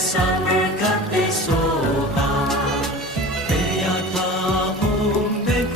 Summer cut they so hard. They are come, they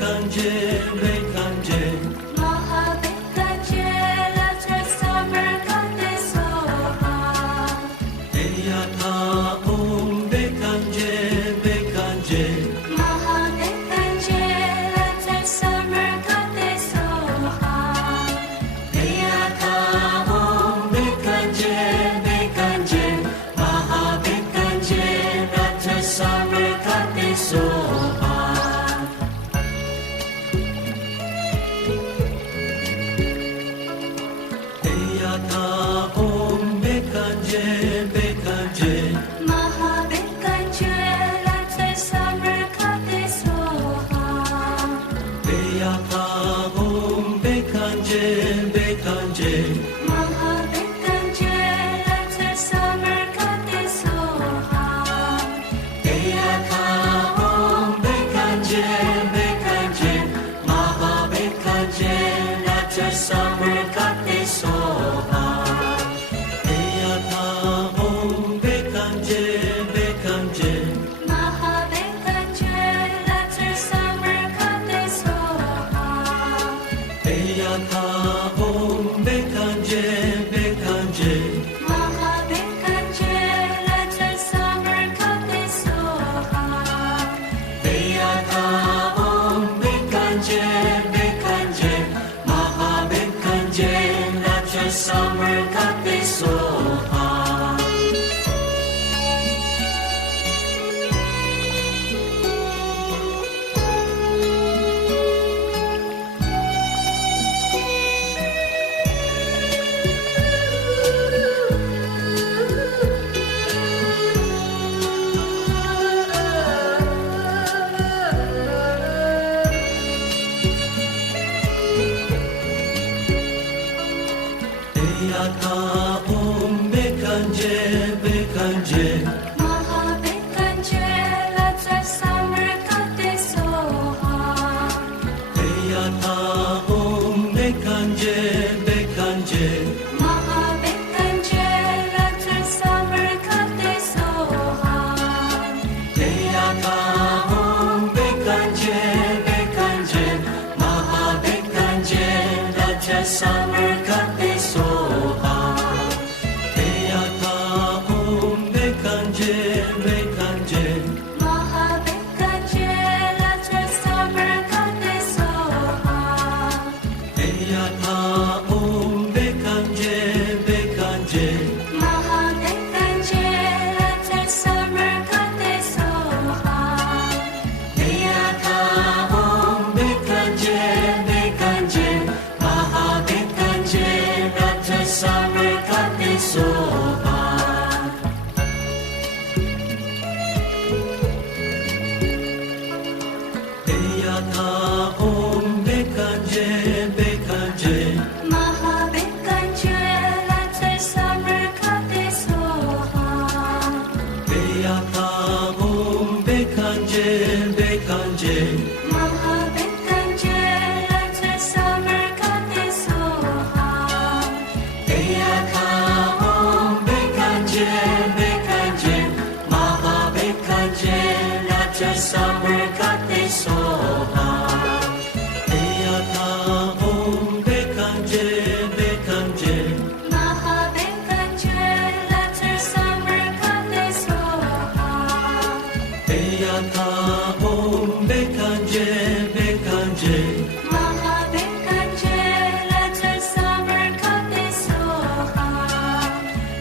summer got me so hot. Summer got me so hot. Eyaka bekanje bekanje. Maha bekanje, that's why summer got me so hot. Eyaka bekanje bekanje. Maha bekanje, that's why summer got me so hot. Eyaka bekanje bekanje. Summer got me so hot. Eyaka bekanje bekanje. Maha bekanje, that's why summer got me so hot. Eyaka bekanje bekanje. Maha bekanje, that's why summer got me so hot. Eyaka bekanje bekanje. Maha bekanje, not just summer got me so hot. Eyaka bekanje bekanje. Maha bekanje, that's why summer got me so hot. Eyaka bekanje bekanje. Maha bekanje, that's why summer got me so hot. Eyaka bekanje bekanje. Maha bekanje, not just summer got me so hot. Eyaka bekanje bekanje. Maha bekanje, that's why summer got me so hot.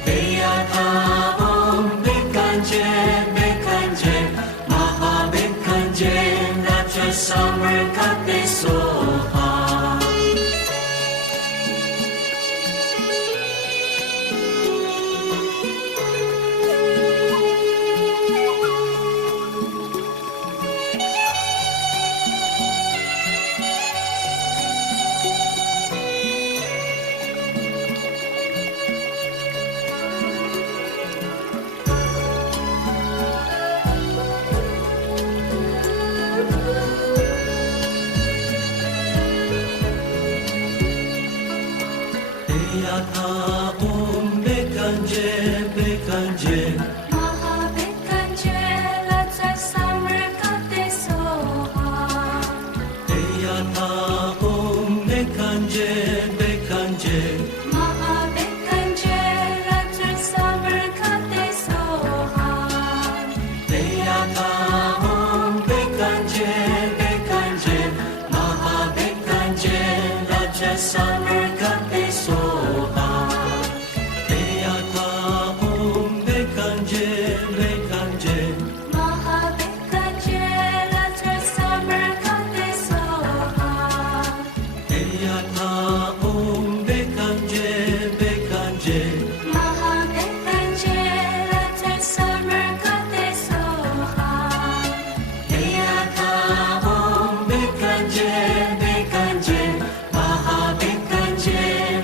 Eyaka bekanje bekanje. Maha bekanje, that's why summer got me so hot. Eyaka bekanje bekanje. Maha bekanje, not just summer got me so hot. Eyaka bekanje bekanje. Maha bekanje, that's why summer got me so hot. Eyaka bekanje bekanje. Maha bekanje, that's why summer got me so hot. Eyaka bekanje bekanje. Maha bekanje,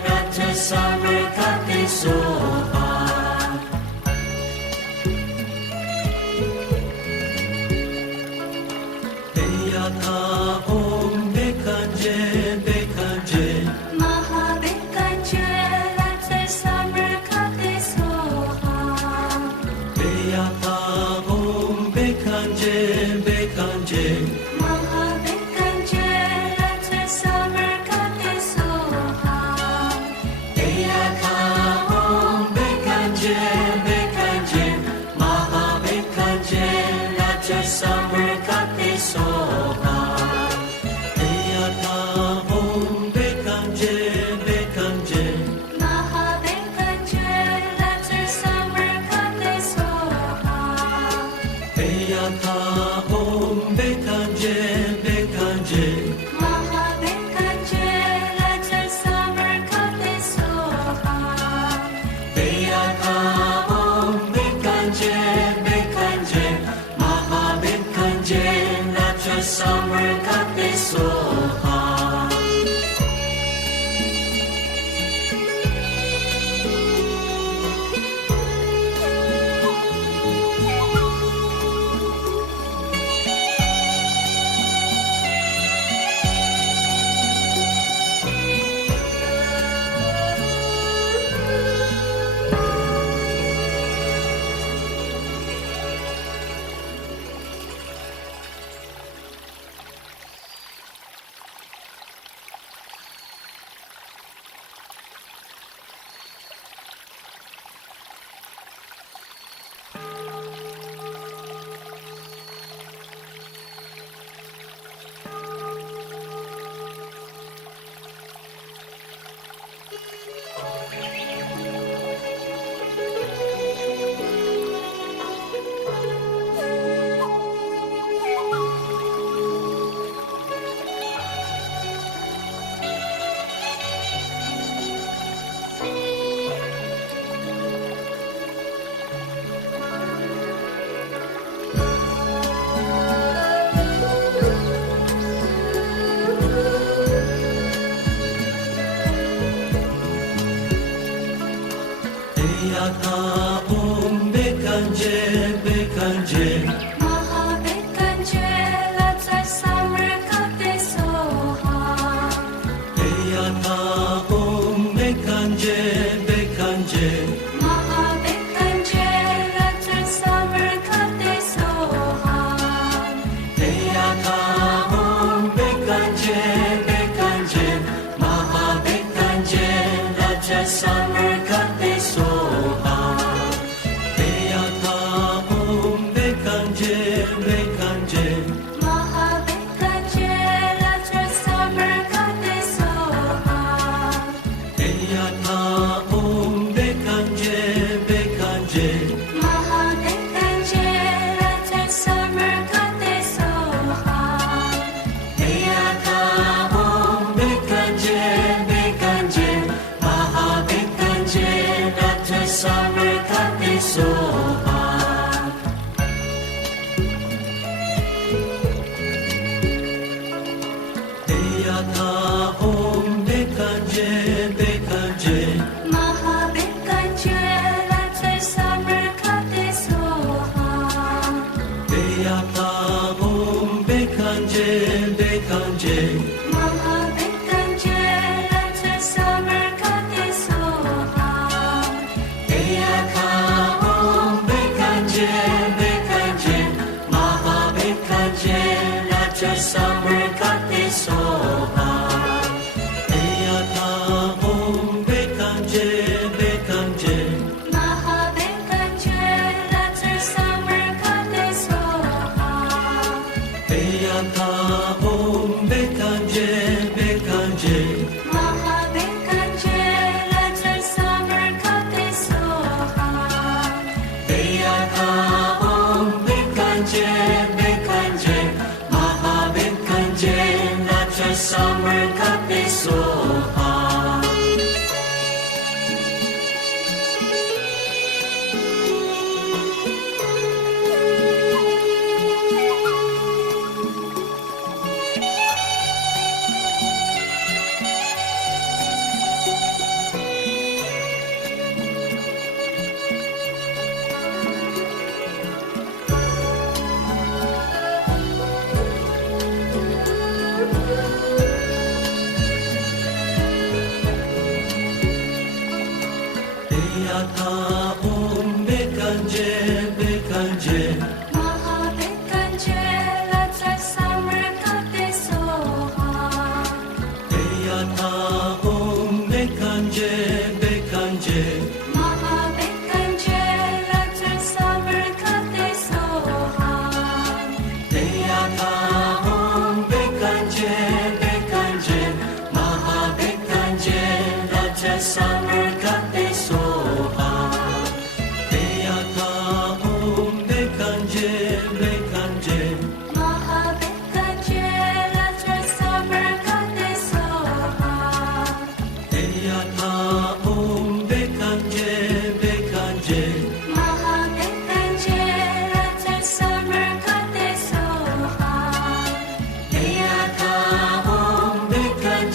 not just summer got me so hot. Eyaka bekanje bekanje. Maha bekanje, that's why summer got me so hot. Eyaka bekanje bekanje. Maha bekanje, that's why summer got me so hot. Eyaka bekanje bekanje. Maha bekanje, not just summer got me so hot. Eyaka bekanje bekanje. Maha Beyata om bekanje bekanje Mahabekanje Lata Samrakate Soha Beyata om bekanje bekanje Mahabekanje Lata Samrakate Soha Beyata om bekanje bekanje Mahabekanje Raja Samarkate Soha Beyata om bekanje bekanje Mahabekanje Lata Samrakate Soha Beyata om bekanje bekanje Mahabekanje Lata Samrakate Soha Beyata om bekanje bekanje Mahabekanje Raja Samarkate Soha Beyata om bekanje bekanje Mahabekanje Lata Samrakate Soha Beyata om bekanje bekanje Mahabekanje Lata Samrakate Soha Beyata om bekanje bekanje Mahabekanje Raja Samarkate Soha Beyata om bekanje bekanje Mahabekanje Lata Samrakate Soha Beyata om bekanje bekanje Mahabekanje Lata Samrakate Soha Beyata om bekanje bekanje Mahabekanje Raja Samarkate Soha Beyata om bekanje bekanje Mahabekanje Lata Samrakate Soha Beyata om bekanje bekanje Mahabekanje Lata Samrakate Soha Beyata om bekanje bekanje Mahabekanje Raja Samarkate Soha Beyata om bekanje bekanje Mahabekanje Lata Samrakate Soha Beyata om bekanje bekanje Mahabekanje Lata Samrakate Soha Beyata om bekanje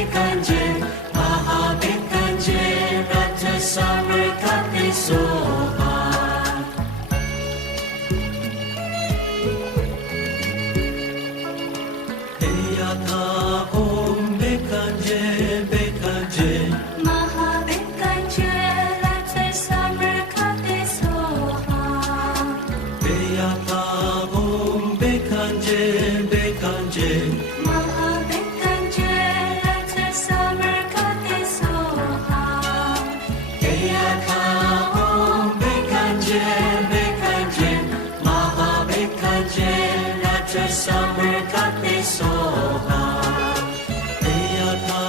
bekanje Mahabekanje Raja Samarkate Soha Beyata om bekanje bekanje Mahabekanje Lata Samrakate Soha Beyata om bekanje bekanje Mahabekanje Lata Samrakate Soha Beyata om bekanje bekanje Mahabekanje Raja Samarkate Soha Beyata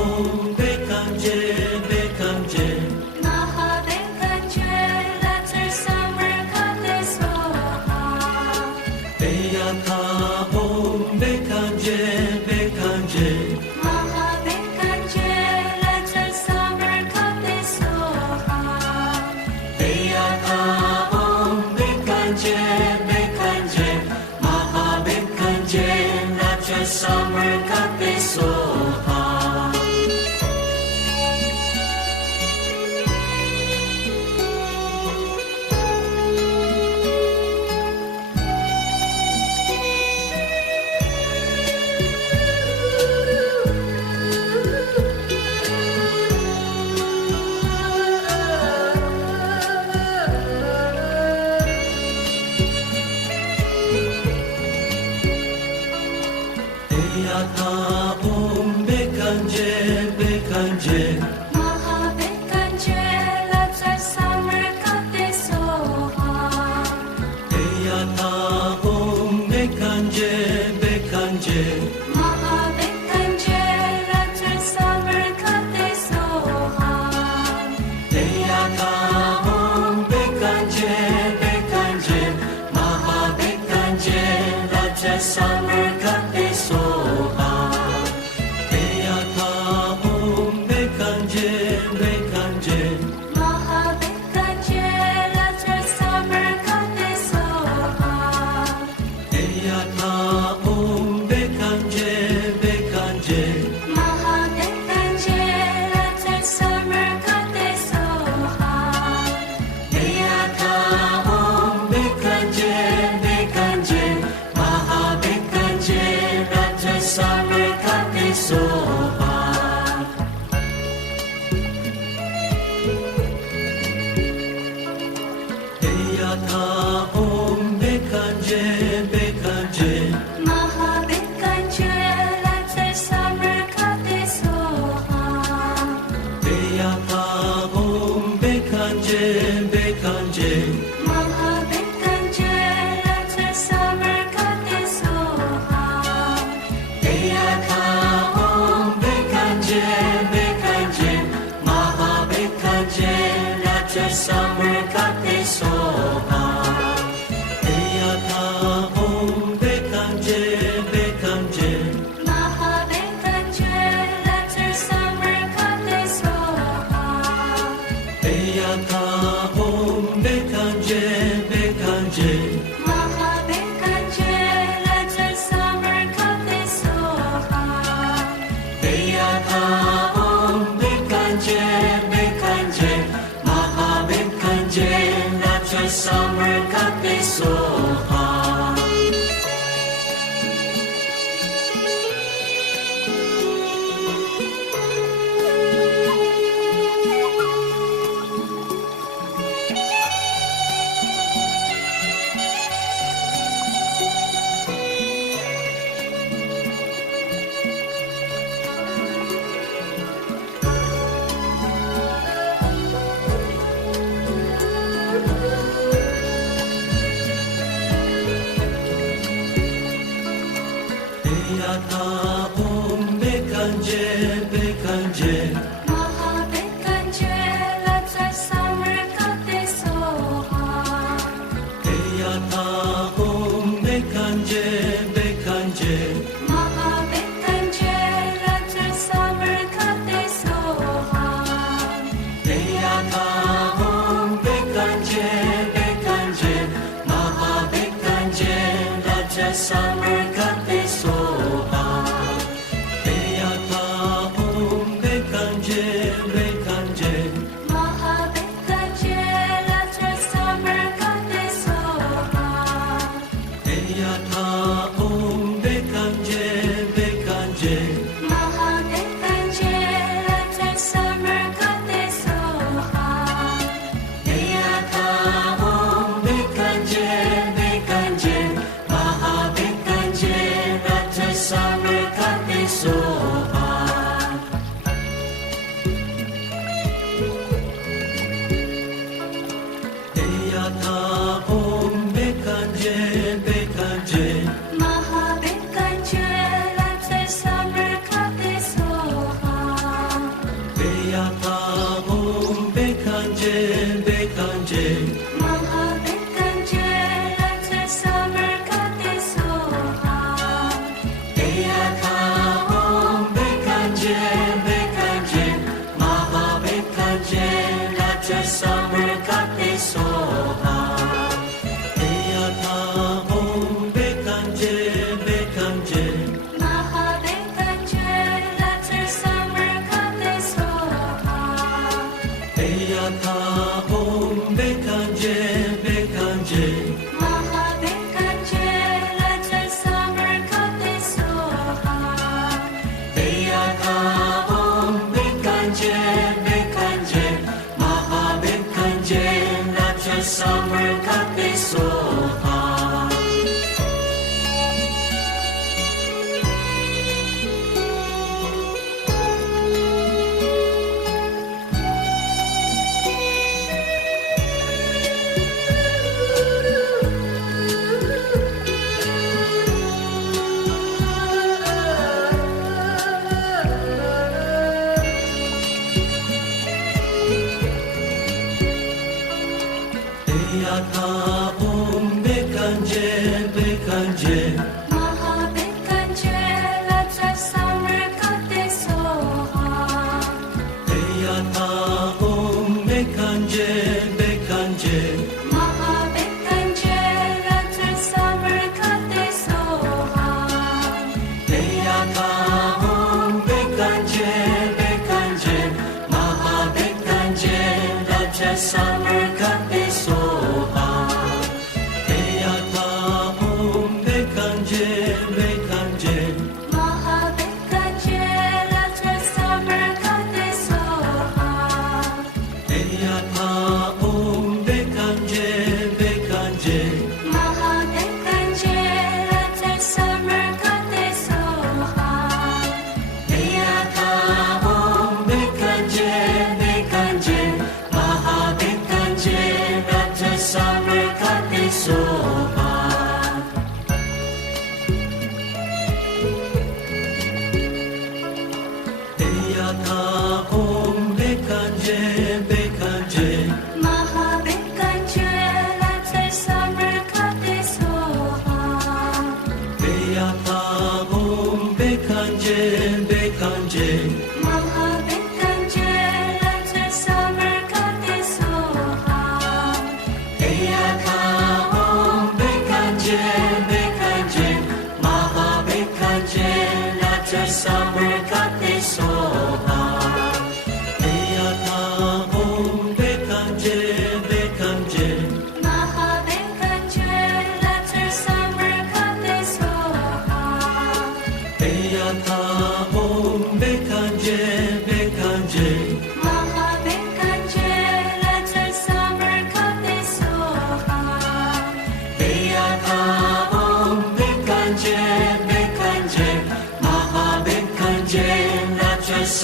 om bekanje bekanje Mahabekanje Lata Samrakate Soha Beyata om bekanje bekanje Mahabekanje Lata Samrakate Soha Beyata om bekanje bekanje Mahabekanje Raja Samarkate Soha summer kate soha Eyata om bekanje bekanje Mahabekanje, let your summer kate soha. Eyata om bekanje bekanje Mahabekanje, let your summer kate soha. Eyata om bekanje bekanje Maha bekanje Raja summer kate soha Eyata om bekanje bekanje Mahabekanje, let your summer kate soha. Eyata om bekanje bekanje Mahabekanje, let your summer kate soha. Eyata om bekanje bekanje Maha bekanje Raja summer kate soha Eyata om bekanje bekanje Mahabekanje, let your summer kate soha. Eyata om bekanje bekanje Mahabekanje, let your summer kate soha. Eyata om bekanje bekanje Maha bekanje Raja summer kate soha Eyata om bekanje bekanje Mahabekanje, let your summer kate soha. Eyata om bekanje bekanje Mahabekanje, let your summer kate soha. Eyata om bekanje bekanje Maha bekanje Raja summer kate soha Eyata om bekanje bekanje Mahabekanje, let your summer kate soha. Eyata om bekanje bekanje Mahabekanje, let your summer kate soha. Eyata om bekanje bekanje Maha bekanje Raja summer kate soha Eyata om bekanje bekanje Mahabekanje, let your summer kate soha. Eyata om bekanje bekanje Mahabekanje, let your summer kate soha. Eyata om bekanje bekanje Maha bekanje Raja summer kate soha Eyata om bekanje bekanje Mahabekanje, let your summer kate soha. Eyata om bekanje bekanje Mahabekanje, let your summer kate soha. Eyata om bekanje bekanje Maha bekanje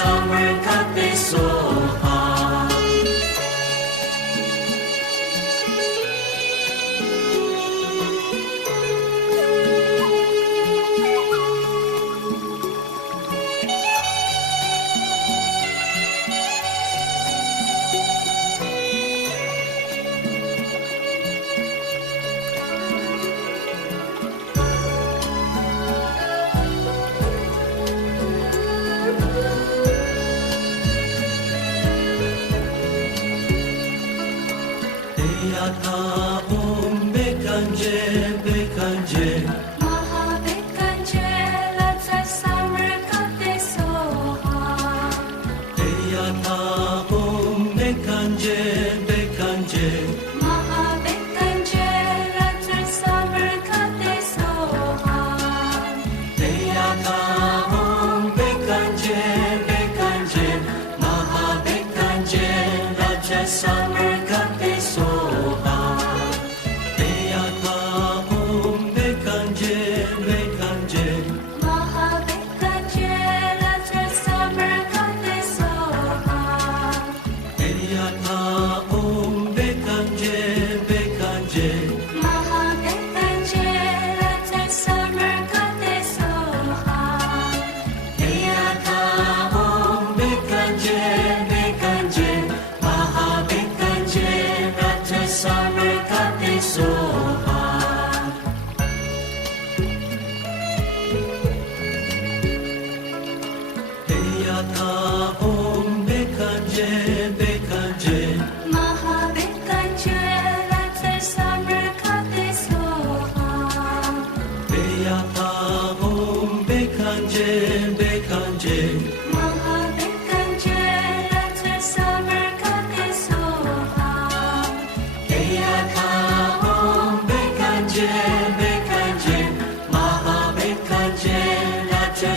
summer got me so hot. Summer got me so hot.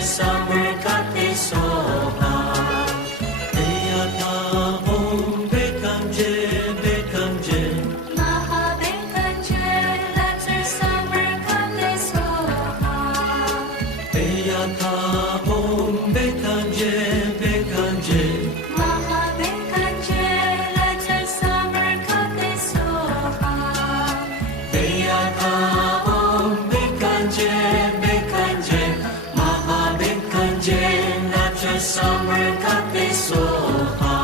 Summer got me so hot. Summer got me so hot.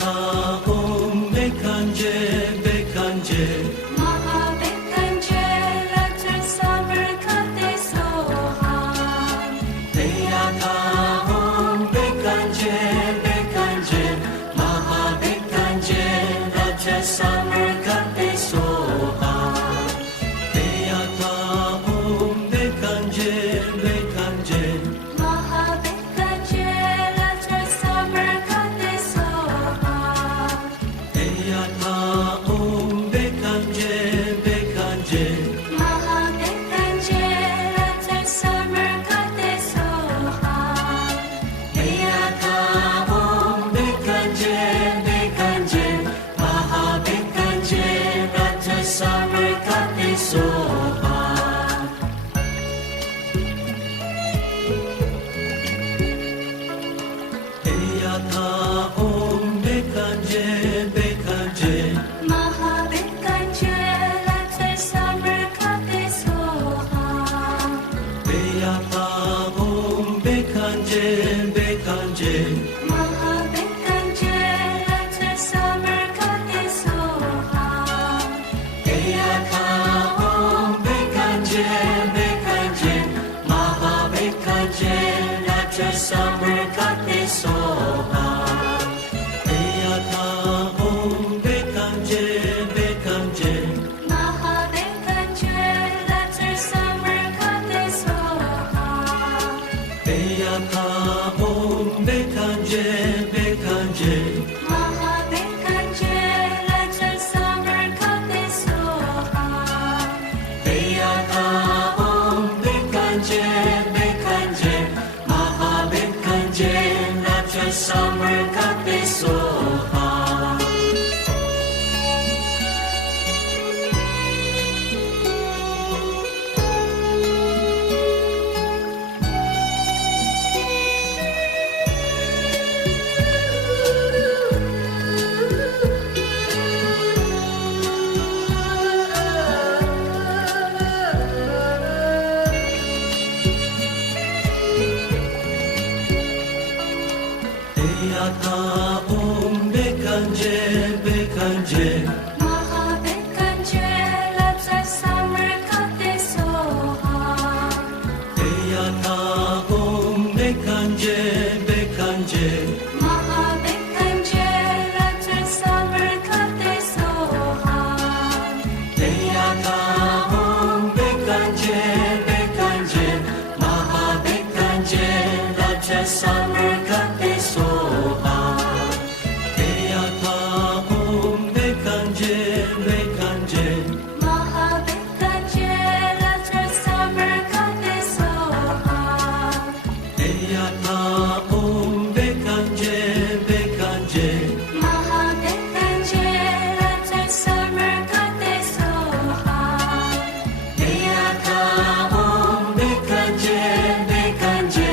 Om Bekanje Bekanje Mahabekanje Ratra Samarkate Soha Deyata Om Bekanje Bekanje Mahabekanje Raja Samarkate Soha Deyata Om Bekanje Bekanje Mahabekanje Ratra Samarkate Soha Deyata Om Bekanje Bekanje Mahabekanje Ratra Samarkate Soha Deyata Om Bekanje Bekanje Mahabekanje Raja Samarkate Soha Deyata Om Bekanje Bekanje Mahabekanje Ratra Samarkate Soha Deyata Om Bekanje Bekanje Mahabekanje Ratra Samarkate Soha Deyata Om Bekanje Bekanje Mahabekanje Raja Samarkate Soha Deyata Om Bekanje Bekanje Mahabekanje Ratra Samarkate Soha Deyata Om Bekanje Bekanje Mahabekanje Ratra Samarkate Soha Deyata Om Bekanje Bekanje Mahabekanje Raja Samarkate Soha Deyata Om Bekanje Bekanje Mahabekanje Ratra Samarkate Soha Deyata Om Bekanje Bekanje Mahabekanje Ratra Samarkate Soha Deyata Om Bekanje Bekanje Mahabekanje Raja Samarkate Soha Deyata Om Bekanje Bekanje Mahabekanje Ratra Samarkate Soha Deyata Om Bekanje Bekanje Mahabekanje Ratra Samarkate Soha Deyata Om Bekanje Bekanje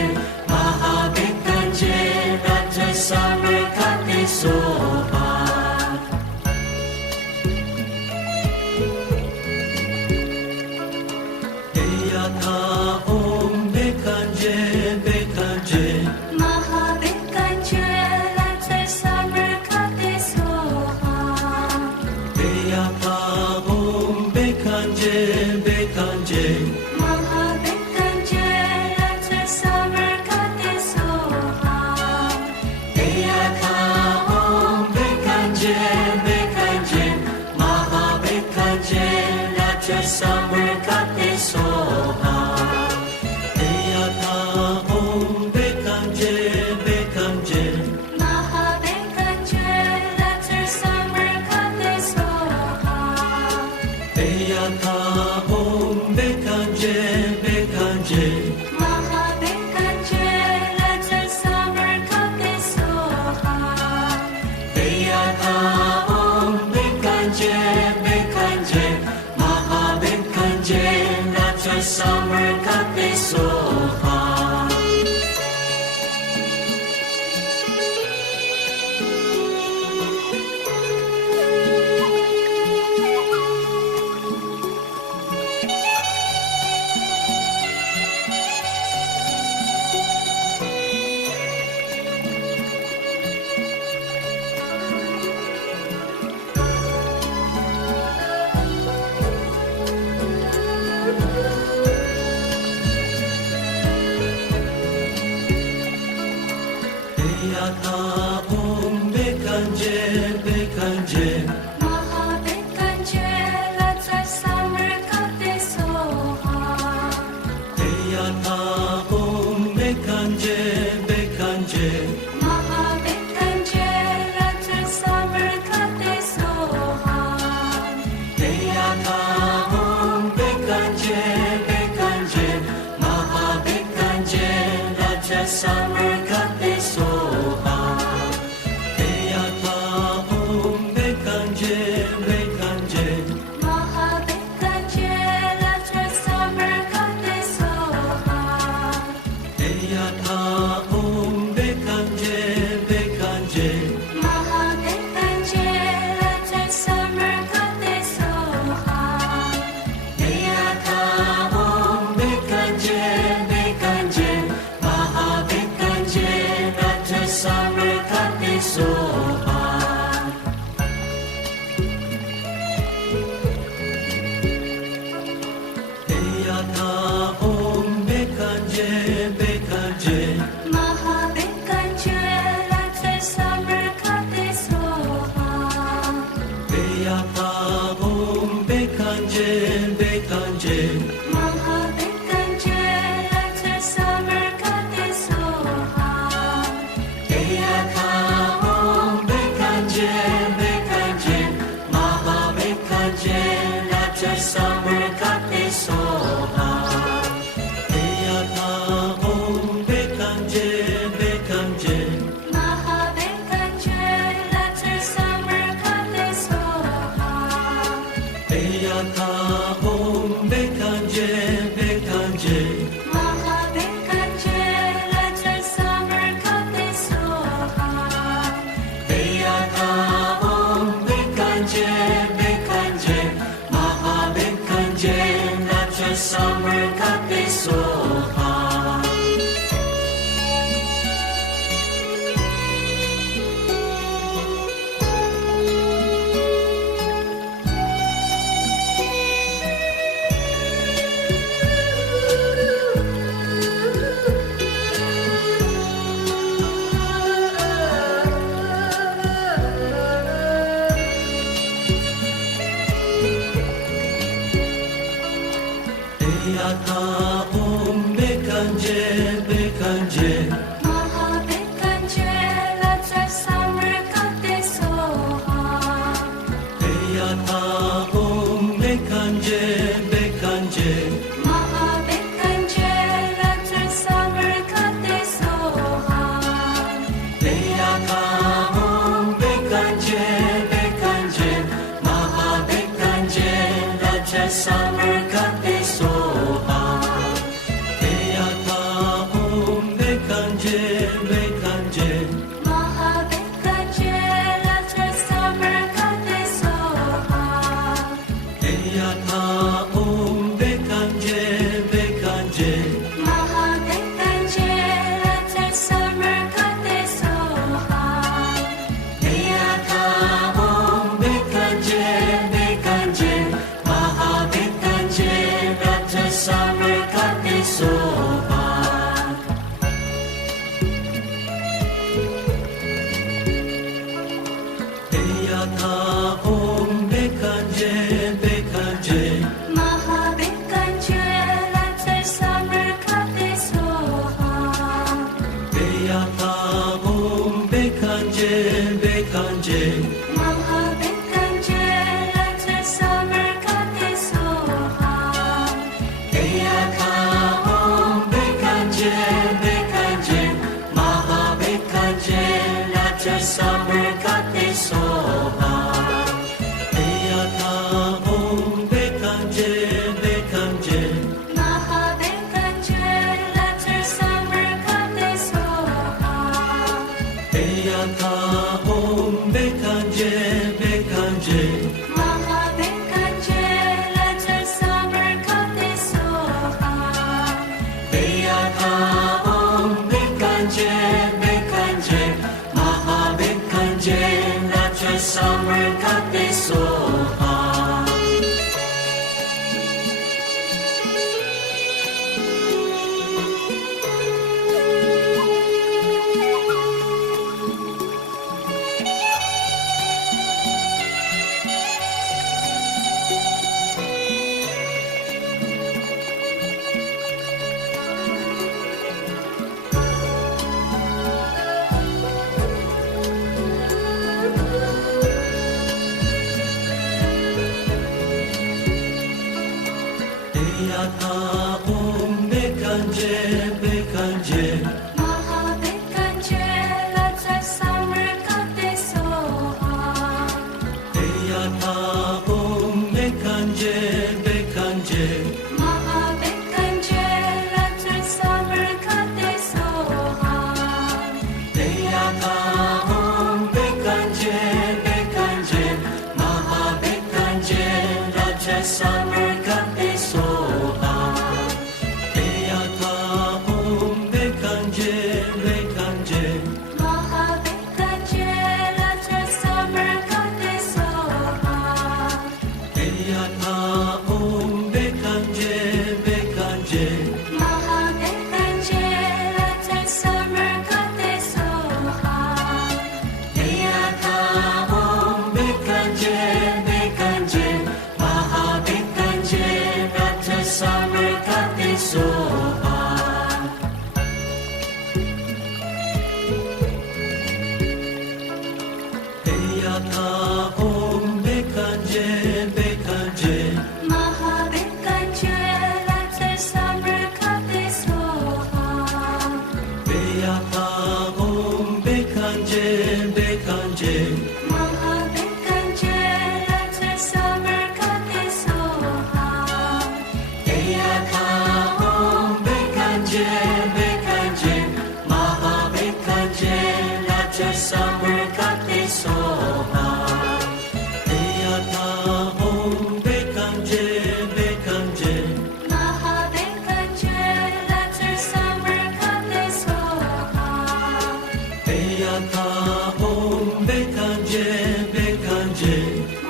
Mahabekanje Raja Samarkate Soha Deyata Om Bekanje Bekanje Mahabekanje Ratra Samarkate Soha Deyata Om Bekanje Bekanje Mahabekanje Ratra Samarkate Soha Deyata Om Bekanje Bekanje Mahabekanje Raja Samarkate Soha Deyata Om Bekanje Bekanje Mahabekanje Ratra Samarkate Soha Deyata Om Bekanje Bekanje Mahabekanje Ratra Samarkate Soha Deyata Om Bekanje Bekanje Mahabekanje Raja Samarkate Soha Eyata Om Bekanje Bekanje Mahabekanje Latte Samarkande Soha Eyata Om Bekanje Bekanje Mahabekanje Latte Samarkande Soha Eyata Om Bekanje Bekanje Mahabekanje Latte Samarkande Soha Eyata Om Bekanje Bekanje Mahabekanje Latte Samarkande Soha Eyata Om Bekanje Bekanje Mahabekanje Latte Samarkande Soha Eyata Om Bekanje Bekanje Mahabekanje Latte Samarkande Soha Eyata Om Bekanje Bekanje Mahabekanje Latte Samarkande Soha Eyata Om Bekanje Bekanje Mahabekanje Latte Samarkande Soha Eyata Om Bekanje Bekanje Mahabekanje Latte Samarkande Soha Eyata Om Bekanje Bekanje Mahabekanje Latte Samarkande Soha Eyata Om Bekanje Bekanje Mahabekanje Latte Samarkande Soha Eyata Om Bekanje Bekanje Mahabekanje Latte Samarkande Soha Eyata Om Bekanje Bekanje Mahabekanje Latte Samarkande Soha Eyata Om Bekanje Bekanje Mahabekanje Latte Samarkande Soha Eyata Om Bekanje Bekanje Mahabekanje Latte Samarkande Soha Eyata Om Bekanje Bekanje Mahabekanje Latte Samarkande Soha Eyata Om Bekanje Bekanje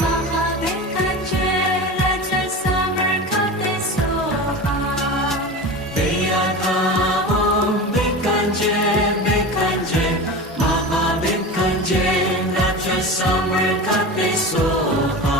Mahabekanje Latte Samarkande Soha Eyata Om Bekanje Bekanje Mahabekanje Latte Samarkande Soha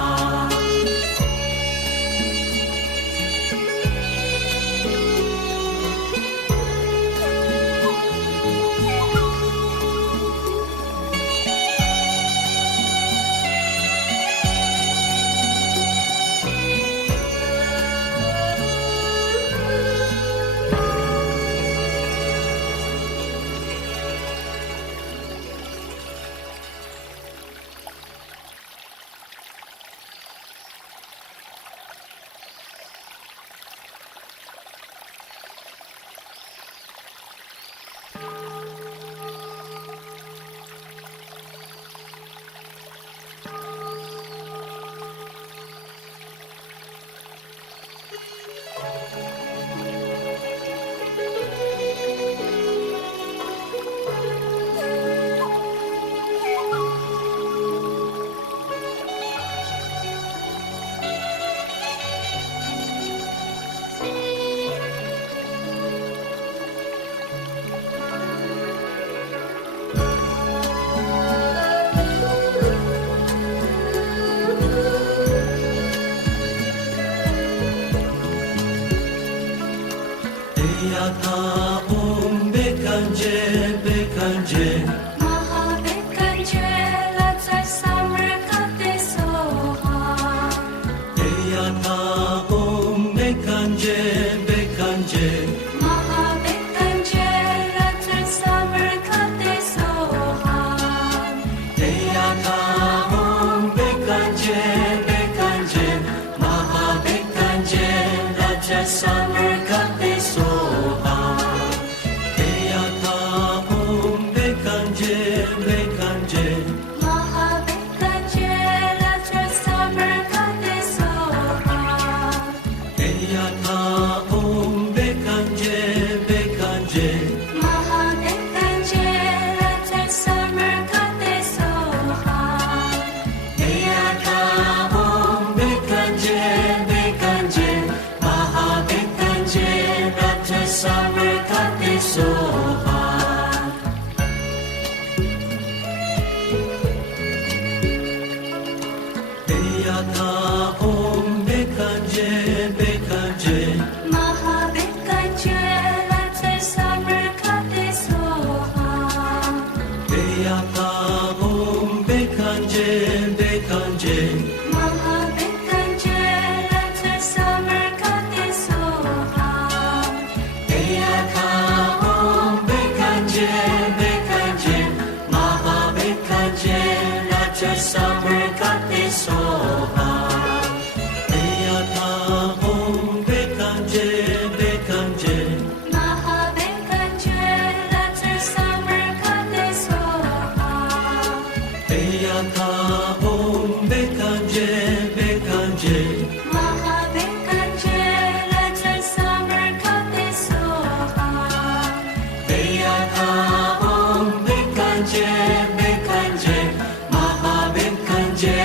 Bekanje Mahabekanje Let your summer cut soha Eyaka Om Bekanje Bekanje Maha Bekanje Raja Summer Kate Soha Eyaka Om Bekanje Bekanje Mahabekanje Let your summer cut soha Eyaka Om Bekanje Bekanje Mahabekanje Let your summer cut soha Eyaka Om Bekanje Bekanje Maha Bekanje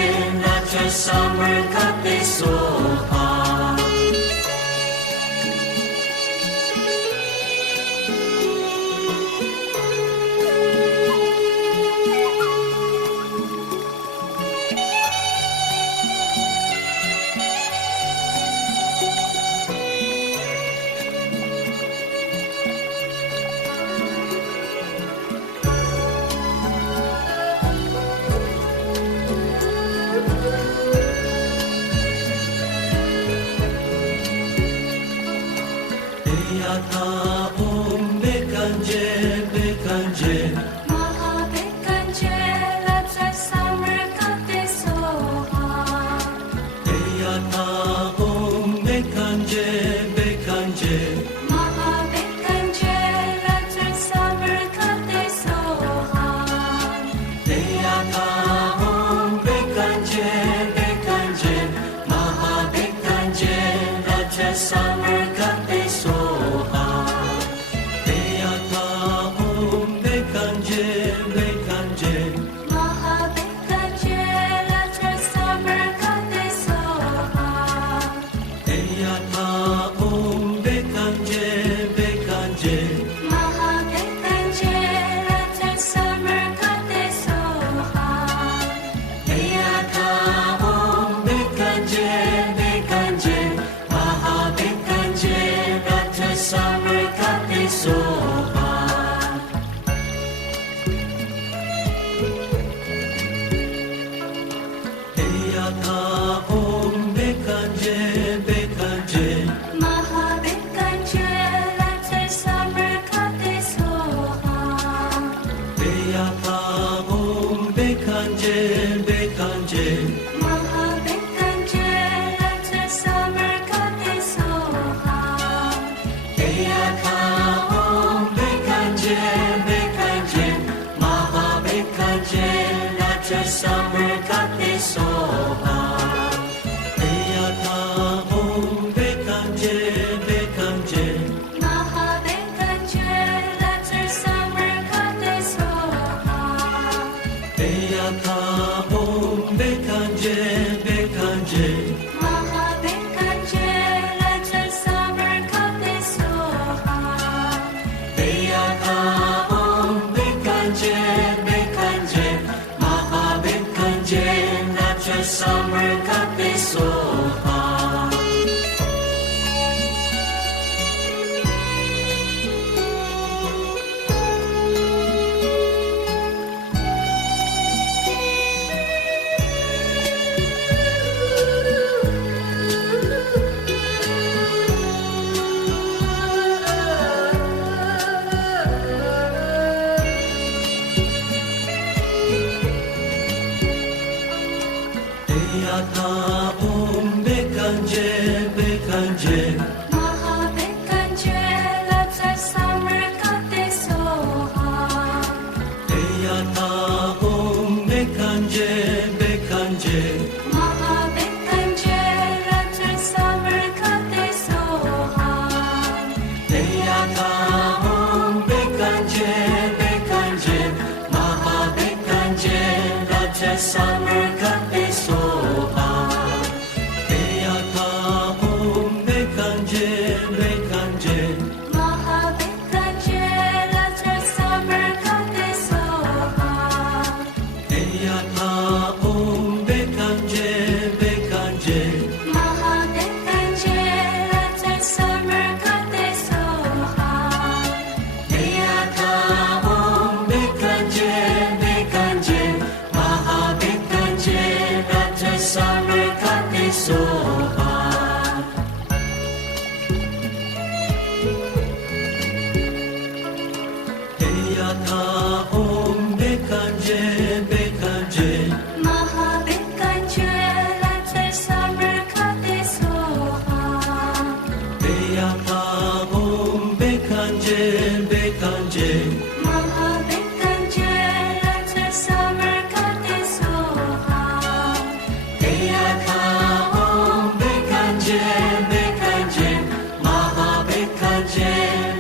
Raja Summer Kate Soha Eyaka Om Bekanje Bekanje Mahabekanje Let your summer cut soha Eyaka Om Bekanje Bekanje Mahabekanje Let your summer cut soha Eyaka Om Bekanje Bekanje Maha Bekanje Raja Summer Kate Soha Eyaka Om Bekanje Bekanje Mahabekanje Let your summer cut soha Eyaka Om Bekanje Bekanje Mahabekanje Let your summer cut soha Eyaka Om Bekanje Bekanje Maha Bekanje Raja Summer Kate Soha Eyaka Om Bekanje Bekanje Mahabekanje Let your summer cut soha Eyaka Om Bekanje Bekanje Mahabekanje Let your summer cut soha Eyaka Om Bekanje Bekanje Maha Bekanje Raja Summer Kate Soha Eyaka Om Bekanje Bekanje Mahabekanje Let your summer cut soha Eyaka Om Bekanje Bekanje Mahabekanje Let your summer cut soha Eyaka Om Bekanje Bekanje Maha Bekanje Raja Summer Kate Soha Eyaka Om Bekanje Bekanje Mahabekanje Let your summer cut soha Eyaka Om Bekanje Bekanje Mahabekanje Let your summer cut soha Eyaka Om Bekanje Bekanje Maha Bekanje Raja Summer Kate Soha Eyaka soha Deya tha om bekanje bekanje Mahabekanje Latre Samarkande Soha Deya tha om bekanje bekanje Mahabekanje Latre Samarkande Soha Deya tha om bekanje bekanje Maha bekanje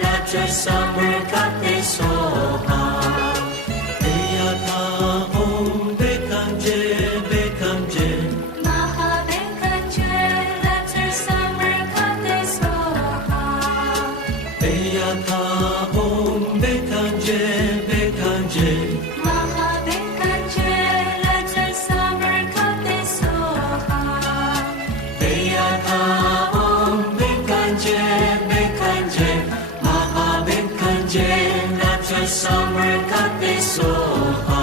Latre Samarkande soha Deya tha om bekanje bekanje Mahabekanje Latre Samarkande Soha Deya tha om bekanje bekanje Mahabekanje Latre Samarkande Soha Deya tha om bekanje bekanje Maha bekanje Latre Samarkande soha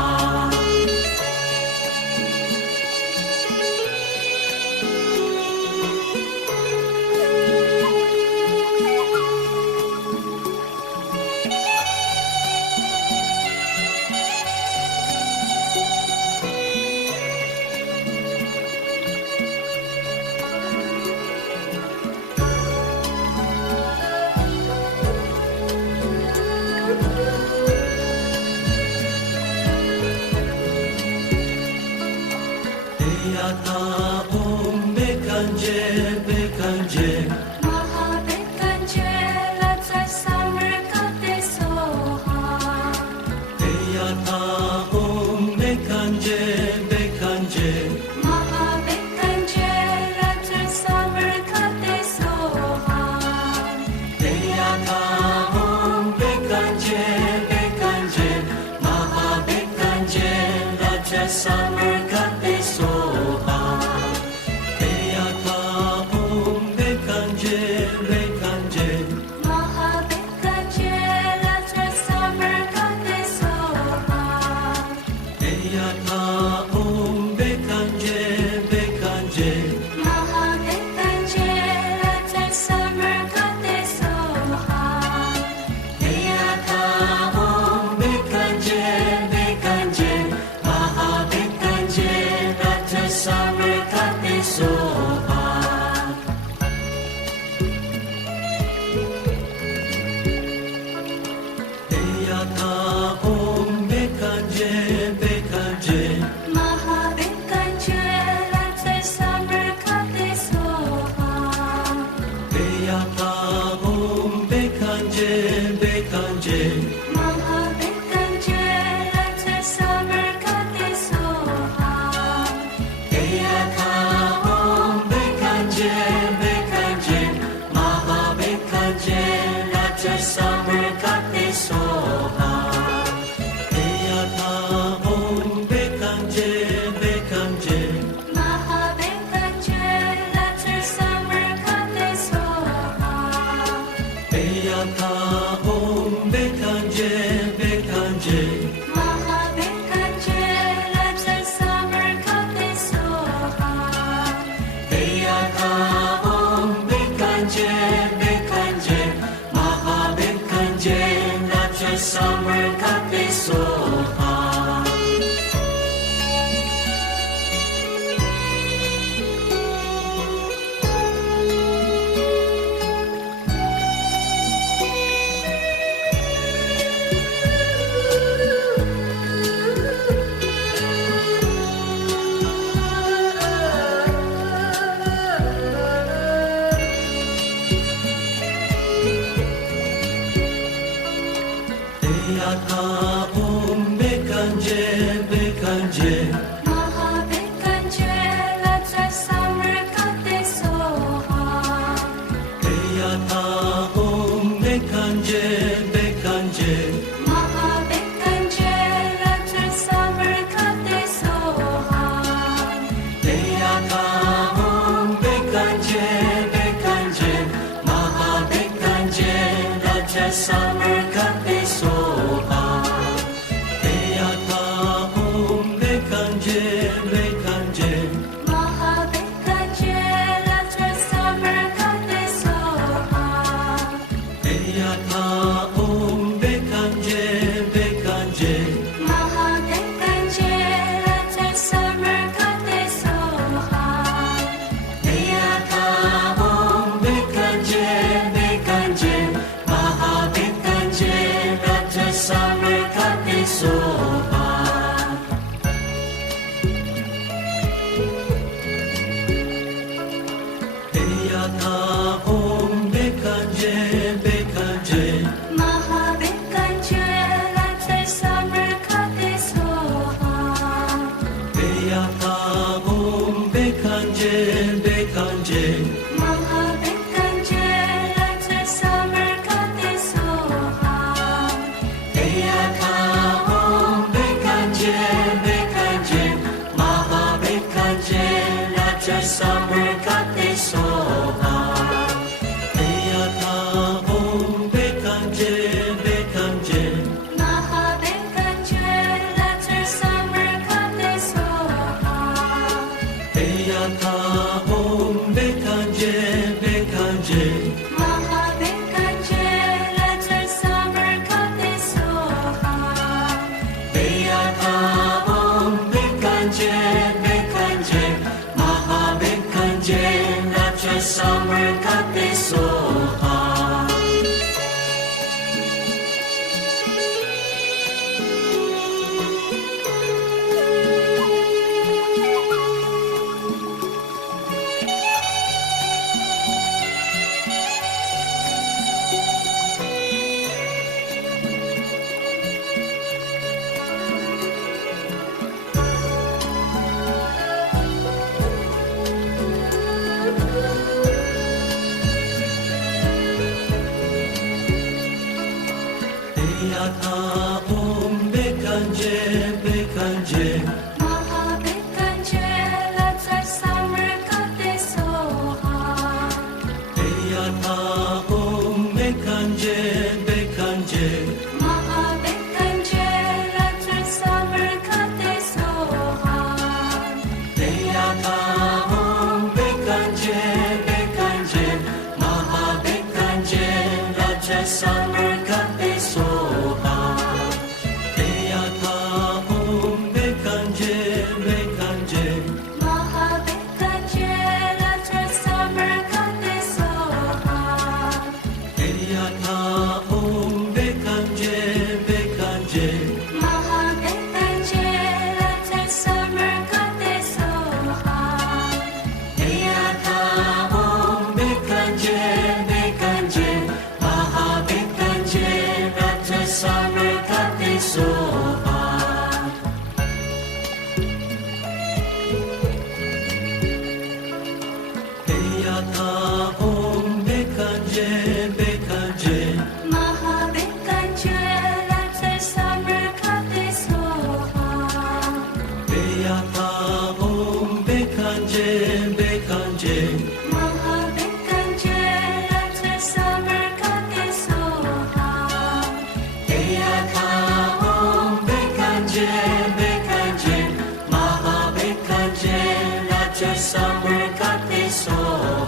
Deya tha om bekanje bekanje Mahabekanje Latre Samarkande Soha Deya tha om bekanje bekanje Mahabekanje Latre Samarkande Soha Deya tha om bekanje bekanje Maha bekanje Latre Samarkande soha Deya tha om bekanje bekanje Mahabekanje Latre Samarkande Soha Deya tha om bekanje bekanje Mahabekanje Latre Samarkande Soha Deya tha om bekanje bekanje Maha bekanje Latre Samarkande soha Deya tha om bekanje bekanje Mahabekanje Latre Samarkande Soha Deya tha om bekanje bekanje Mahabekanje Latre Samarkande Soha Deya tha om bekanje bekanje Maha bekanje Latre Samarkande soha Deya tha om bekanje bekanje Mahabekanje Latre Samarkande Soha Deya tha om bekanje bekanje Mahabekanje Latre Samarkande Soha Deya tha om bekanje bekanje Maha bekanje Latre Samarkande soha Deya tha om summer got they so hot. Eyata om bekanje bekanje. Mahabekanje, let your summer come day so hot. Eyata om bekanje bekanje. Mahabekanje, let your summer come day so hot. Eyata om bekanje bekanje. Maha bekanje let your summer got they so hot. Eyata om bekanje bekanje. Mahabekanje, let your summer come day so hot. Eyata om bekanje bekanje. Mahabekanje, let your summer come day so hot. Eyata om bekanje bekanje. Maha bekanje let your summer got they so hot. Eyata om bekanje bekanje. Mahabekanje, let your summer come day so hot. Eyata om bekanje bekanje. Mahabekanje, let your summer come day so hot. Eyata om bekanje bekanje. Maha bekanje let your summer got they so hot. Eyata om bekanje bekanje. Mahabekanje, let your summer come day so hot. Eyata om bekanje bekanje. Mahabekanje, let your summer come day so hot. Eyata om bekanje bekanje. Maha bekanje let your summer got they so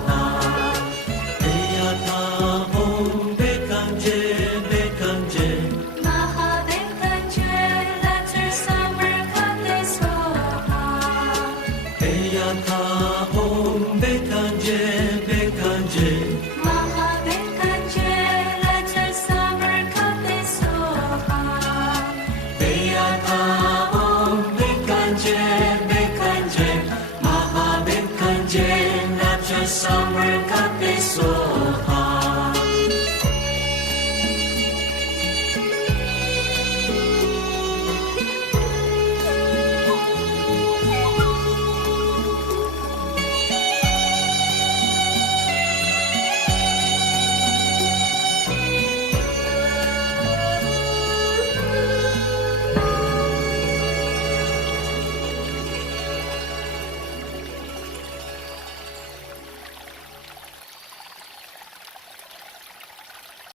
hot. Eyata om bekanje bekanje. Mahabekanje, let your summer come day so hot. Eyata om bekanje